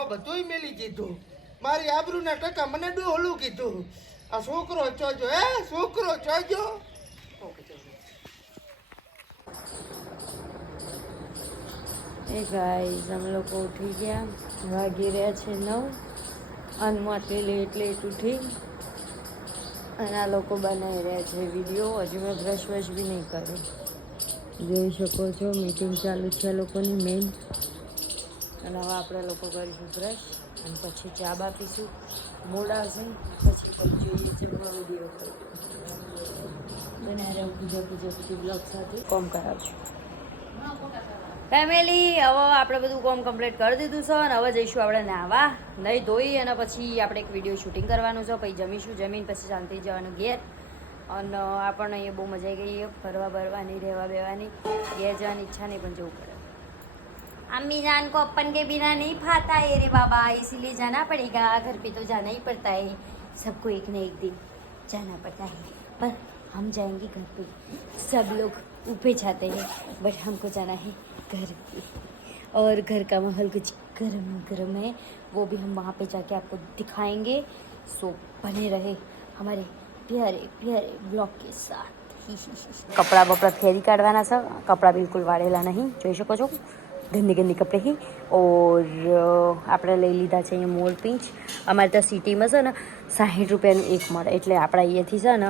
બાપા બધુંય મેલી કીધું. મારી આબરૂના ટકા મને ડોહલું કીધું. આ છોકરો ચોજો છોકરો ચોજો. એ ગાઈસ અમે લોકો ઉઠી ગયા, વાગી રહ્યા છે 9 અનમાંથી લેટ ઉઠી અને આ લોકો બનાવી રહ્યા છે વિડીયો. હજુ મેં બ્રશ બી નહીં કર્યો. જોઈ શકો છો મીટિંગ ચાલુ છે આ લોકોની મેઇન. અને હવે આપણે લોકો કરીશું બ્રશ અને પછી ચા બા પીશું. મૂડ આવશે પછી જોઈએ છે વિડીયો બનાવી રહ્યો પૂજા બ્લોગ સાથે કોમ કરાવશું. ફેમિલી હવે આપણે બધું કોમ કમ્પ્લીટ કરી દીધું છે અને હવે જઈશું આપણે નાહવા. નહીં ધોઈ અને પછી આપણે એક વિડીયો શૂટિંગ કરવાનું છે. પછી જમીશું, જમીન પછી શાંતિ જવાનું ઘેર. અને આપણને અહીંયા બહુ મજા આવી ગઈ ફરવા બરવાની, રહેવા બેવાની. ઘેર જવાની ઈચ્છા નહીં પણ જવું પડે. अम्मी जान को अपन के बिना नहीं फाता है रे बाबा, इसीलिए जाना पड़ेगा. घर पे तो जाना ही पड़ता है, सबको एक न एक दिन जाना पड़ता है. पर हम जाएंगे घर पे. सब लोग ऊपर जाते हैं बट हमको जाना है घर पे. और घर का माहौल कुछ गर्म गर्म है, वो भी हम वहाँ पे जाके आपको दिखाएंगे. सो बने रहे हमारे प्यारे प्यारे ब्लॉग के साथ. कपड़ा बपड़ा फेरी काटवाना सर, कपड़ा बिल्कुल वाड़ेला नहीं, જોઈ શકો છો ગંદી ગંદી કપડે ही. और આપણે લઈ લીધા છે અહીંયા મોર પીંછ. અમારે ત્યાં સિટીમાં છે ને 60 રૂપિયાનું એક મળે, એટલે આપણે અહીંયાથી છે ને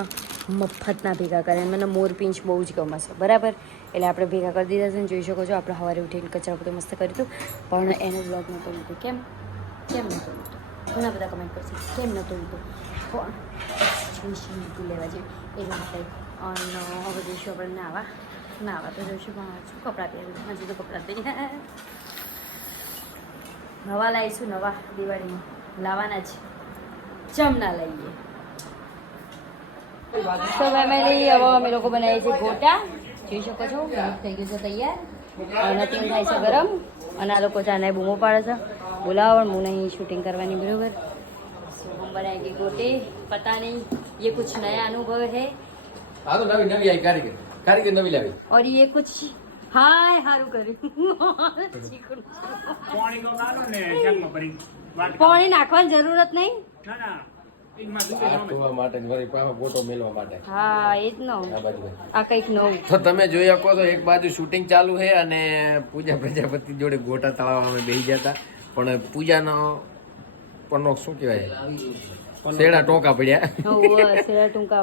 મફતના ભેગા કરે. મને મોર પીંછ બહુ જ ગમે છે બરાબર, એટલે આપણે ભેગા કરી દીધા છે. જોઈ શકો છો આપણે સવારે ઉઠીને કચરા બધું મસ્ત કર્યું હતું, પણ એનો બ્લોગ નહોતો લીધો. કેમ નહોતો લીધો? ઘણા બધા કમેન્ટ કરશે કેમ નહોતો લીધો, પણ એક્સક્યુઝ લેવા જોઈએ એ માટે. અને હવે જઈશું આપણે નાવા તો જઈશું, પણ શું કપડાં પહેર્યું? હજી તો કપડાં પહેર્યા. નવા લાવીશું, નવા દિવાળીમાં લાવવાના જ, ચમ ના લઈએ. તો ફેમિલી હવે અમે લોકો બનાવીએ છીએ ગોટા. જોઈ શકો છો થઈ ગયું છે તૈયાર અને તેલ થાય છે ગરમ. અને આ લોકો ચાના બૂમો પાડે છે, બોલાવો હું નહીં શૂટિંગ કરવાની બરાબર. हम बनाएंगे गोटे, पता नहीं ये कुछ नया अनुभव है. हाँ तो नवी नवी आई कारीगर नवी लावी. और ये कुछ हाय हारू કર્યું. પાણી નો નાનો ને જગમાં ભરી પાણી નાખવાની જરૂરત નહીં. ના ના ઈમાં દૂધ આ ધોવા માટે વળી પાછો ગોટો મેલવા માટે. હા એ જ નો આ બાજુ આ કંઈક નવું. તો તમે જોઈ શકો છો એક બાજુ શૂટિંગ ચાલુ છે અને પૂજા પ્રજાપતિ જોડે ગોટા તળાવવા અમે બેસી ગયા હતા. પણ પૂજાનો પનો શું કહેવાય, શેડા ટોકા પડ્યા.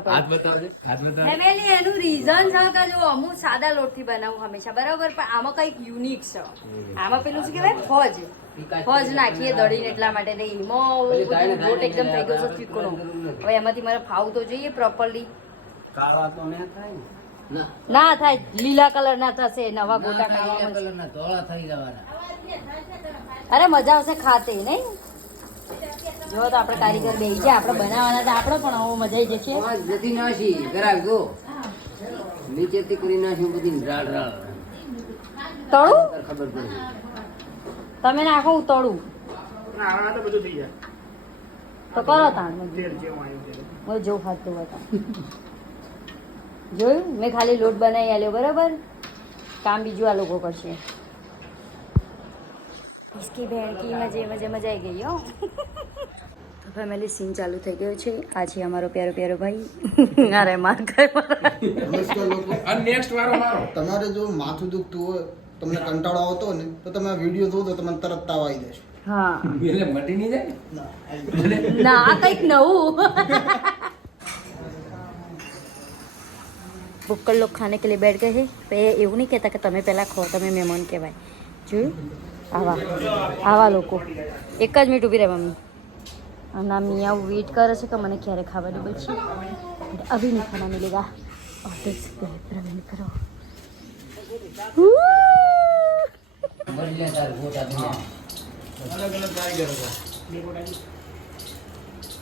હાથ બતાવજો, હાથ બતાવજો. ફેમિલી એનું રીઝન છે કે જો હું સાદા લોટથી બનાવું હંમેશા બરાબર, પણ આમાં કંઈક યુનિક છે. આમાં પેલું શું કહેવાય ફોજ નાખીએ દળીને, એટલા માટે નહીં. એમાં લોટ એકદમ થઈ ગયો છે ચીકણો. હવે એમાંથી મારે ફાવું તો જોઈએ પ્રોપરલી. કાળા તો ના થાય, લીલા કલર ના થશે નવા ગોટા ખાવામાં. ધોળા થઈ જવાના. અરે મજા આવશે ખાતે નહીં. જો તો આપણે કારીગર બેસી જાય, આપણે બનાવવાના તો આપણે પણ હવે મજા આવી જશે. જતી નાશી કરાવ જો નીચેથી કરી નાખ્યું બધી રાડ તળું ખબર પડી. તમે નાખો હું તળું ના આ તો બધું થઈ જાય. તો કરો તાણ. તેલ જેવું આવ્યું છે. હું જો ખાતું હતા જોયું મેં ખાલી લોટ બનાવી આલ્યો બરાબર, કામ બીજું આ લોકો કરશે. इसकी बहन की मजे मजा आई गई हो. તો ફેમિલી સીન ચાલુ થઈ ગયો છે. આ છે અમારો પ્યારો પ્યારો ભાઈ. અરે માર નમસ્કાર લોકો. અને નેક્સ્ટ વારો મારો. તમારે જો માથું દુખતું હોય, તમને કંટાળો આવતો હોય ને, તો તમે આ વિડીયો જોવો તો તમને તરત તાવ આવી જશે. હા એટલે મટી નહીં જાય. ના આ કંઈક નવું. ભૂક્કડ લોग ખાने के लिए बैठ गए हैं. तो ये એવું નહીં કહેતા કે તમે પહેલાં ખો, તમે મહેમાન કહેવાય. જોયું આવા લોકો. એક જ મિનિટ ઊભી રહે મમ્મી. અને આ મિયા વેટ કરે છે કે મને ક્યારે ખાવાની બચી. અભી નહીં ખાના મિલેગા. और देख सकते हैं प्रवीण करो. બદલે તાર ગોટા દે. અલગ અલગ કારીગર હતા.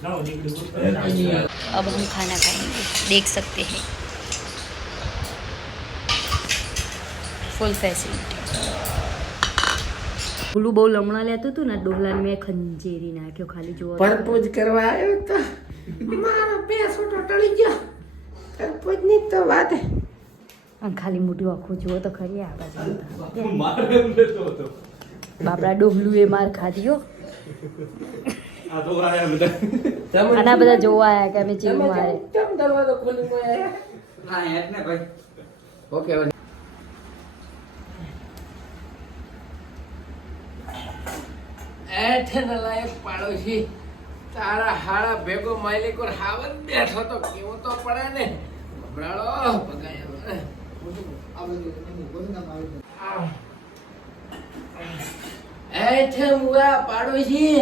લાવો નીકળી. अब हम खाना खाएंगे, देख सकते हैं फुल फैसिलिटी. ઓલું બહુ લમણા લેતું હતું ને ડોહલાને મેં ખંજેરી નાખ્યો ખાલી જોવા. પરપોજ કરવા આવ્યો તો મારો પેસો તો ટળી ગયો. પરપોજ ની તો વાત. અને ખાલી મોટું આખું જુઓ તો ખરી આ બાજુ બાપડા ડોહલું એ માર ખાધ્યો. આના બધા જોવા આયા કે અમે જીવ મારે કેમ દરવાજો ખોલી ગયા? હા યાર ને ભાઈ ઓકે એઠે નલાયક પાડોશી તારા હાડા ભેગો માલિક ઓર હાવન બેઠો તો કેવો તો પડે ને ભમરાળો ભગાયા એઠે મુઆ પાડોશી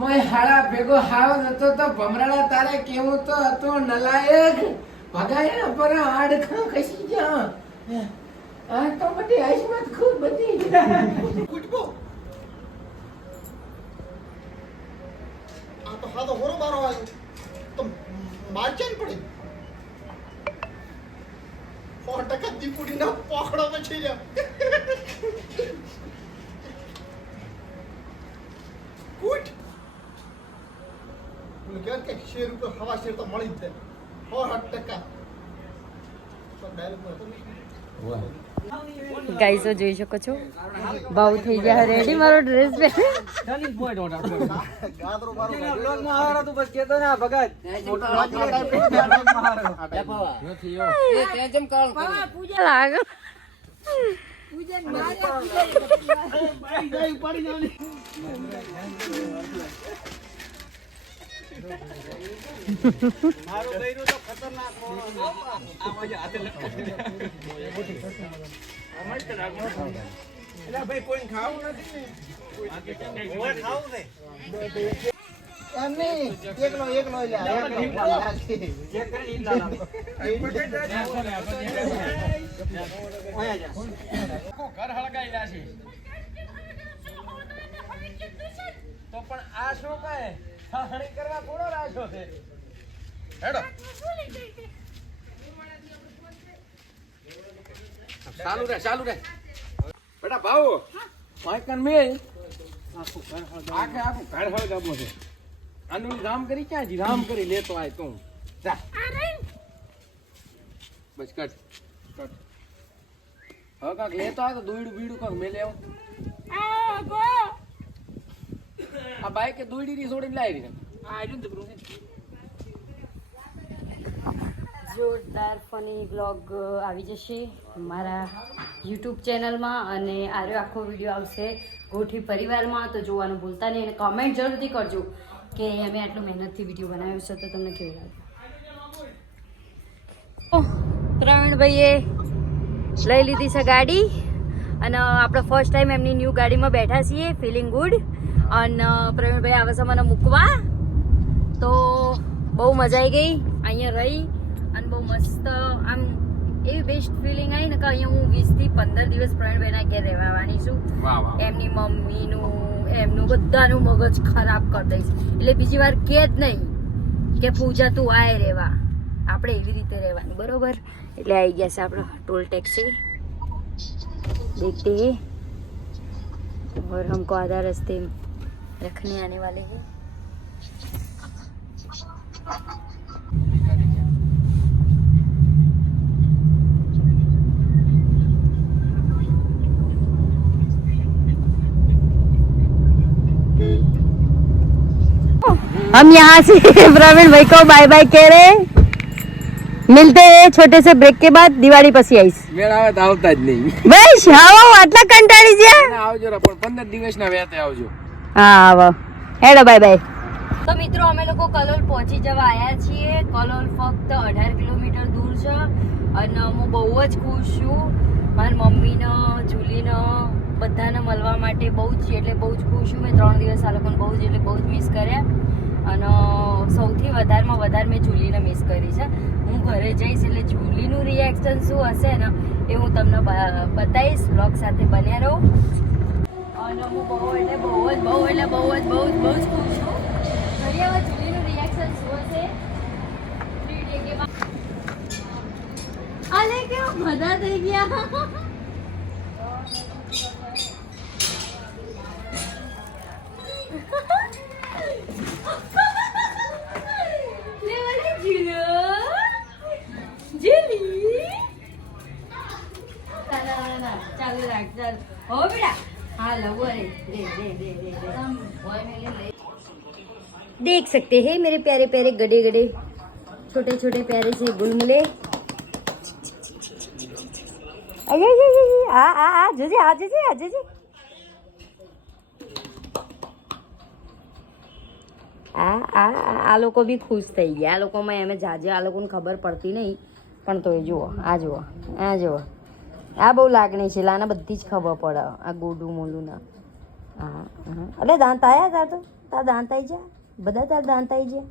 મોય હાડા ભેગો હાવન હતો તો ભમરાળા તારે કેવું તો હતો નલાયક ભગાયા પર હાડખા ખસી જા આ તો બધી આઈસ્મત ખૂબ બધી કૂટબો આ તો હાથો હોરો મારો આવ્યો તો મારચાન પડે 100% દીપુડીના પોખડો પછી લ્યો કૂટ મને કહે કે શેર ઉપર હવા શેર તો મળી જ જાય 100% તો ડાયરેક્ટ ગાઈસો જોઈ શકો છો ભાવ થઈ ગયા રેડી મારો ડ્રેસ પહેર ગાદરો મારો વ્લોગ માં આવરા તું બસ કેતો ના ભગત પૂજા લાગ મારો બૈરું તો ખતરનાક આમાં હાથે એલા ભાઈ કોઈ ખાવું નથી ને કોઈ ખાવું છે એમ નહીં એકલો લે ચેક કરી ઈંડા લાવો ઓયા જા ઘર હળગાઈલા છે તો પણ આ શું કહે સાહણી કરવા કોનો રાશો છે હેડો ચાલુ રે બેટા ભાવો માઈકન મે આખું ઘર હળગાવો છે આનું રામ કરી ક્યાં જી રામ કરી લેતો આય તું જા બસ કટ હવે કાંક લેતો આય તો દોયડું બીડું કાંક મેલે આવું આ બાઈકે દોયડી ની છોડીને લાવી ને આ આયલું જબરું છે જોરદાર ફની વ્લોગ આવી જશે મારા યુટ્યુબ ચેનલમાં અને આરો આખો વિડીયો આવશે ગોઠી પરિવારમાં તો જોવાનું ભૂલતા નહીં અને કમેન્ટ જરૂરથી કરજો કે અમે આટલું મહેનતથી વિડીયો બનાવ્યો છે તો તમને કેવું લાગે પ્રવીણભાઈએ લઈ લીધી છે ગાડી અને આપણે ફર્સ્ટ ટાઈમ એમની ન્યૂ ગાડીમાં બેઠા છીએ ફિલિંગ ગુડ અને પ્રવીણભાઈ આવે છે મને મૂકવા તો બહુ મજા આવી ગઈ અહીંયા રહી અને બહુ મસ્ત આમ એવી બેસ્ટ ફિલિંગ આવી ને કે અહીંયા હું 20 થી 15 દિવસ પ્રવીણભાઈના ઘેર રહેવાની છું એમની મમ્મીનું એમનું બધાનું મગજ ખરાબ કરી દઈશ એટલે બીજી વાર કે જ નહીં કે પૂજા તું આય રહેવા આપણે એવી રીતે રહેવાનું બરોબર એટલે આવી ગયા છે આપણો ટોલ ટેક્સી देखते हैं और हमको आधा रास्ते रखने आने वाले हैं हम यहाँ से प्रवीण भाई को बाय बाय कह रहे हैं मिलते हैं छोटे से ब्रेक के बाद दिवाળી પછી આવીશ મેળ આવે તો આવતા જ નહીં બસ આવો આટલા કંટાળી ગયા આવજો રે પણ 15 દિવસના વેતે આવજો હા આવો હેડો બાય બાય તો મિત્રો અમે લોકો કલોલ પહોંચી જવા આવ્યા છીએ કલોલ ફક્ત 18 કિલોમીટર દૂર છે અને હું બહુ જ ખુશ છું મારી મમ્મીને જુલીને બધાને મળવા માટે બહુ જ એટલે બહુ જ ખુશ છું મેં 3 દિવસ આ લોકોને બહુ જ એટલે બહુ જ મિસ કર્યા અને સૌથી વધારેમાં વધારે મેં જુલીને મિસ કરી છે હું ઘરે જઈશ એટલે જુલીનું રિએક્શન શું હશે ને એ હું તમને બતાવીશ બ્લોગ સાથે બન્યા રહો અને હું બહુ જ ખુશ છું ઘરે હવે જુલીનું રિએક્શન શું હશે 3 ડે કે બાદ આલે કેવો મજા થઈ ગયા ચાલુ રાખ ચાલ હો બેટા હા લવો રે રે રે રે રે હોય મે લઈ देख सकते हैं मेरे प्यारे प्यारे गडे गडे छोटे छोटे प्यारे से गुलमुले आ जजे आ जजे आ जजे આ લોકો બી ખુશ થઈ ગયા. આ લોકોમાં એમ જાજે આ લોકોને ખબર પડતી નહીં પણ તોય જુઓ આ જુઓ આ બહુ લાગણી છે લાના બધી જ ખબર પડે આ ગોડું મોલું ના. હા એટલે દાંત આવ્યા તાર તો તાર દાંત આવી જાય બધા તાર દાંત આવી જાય.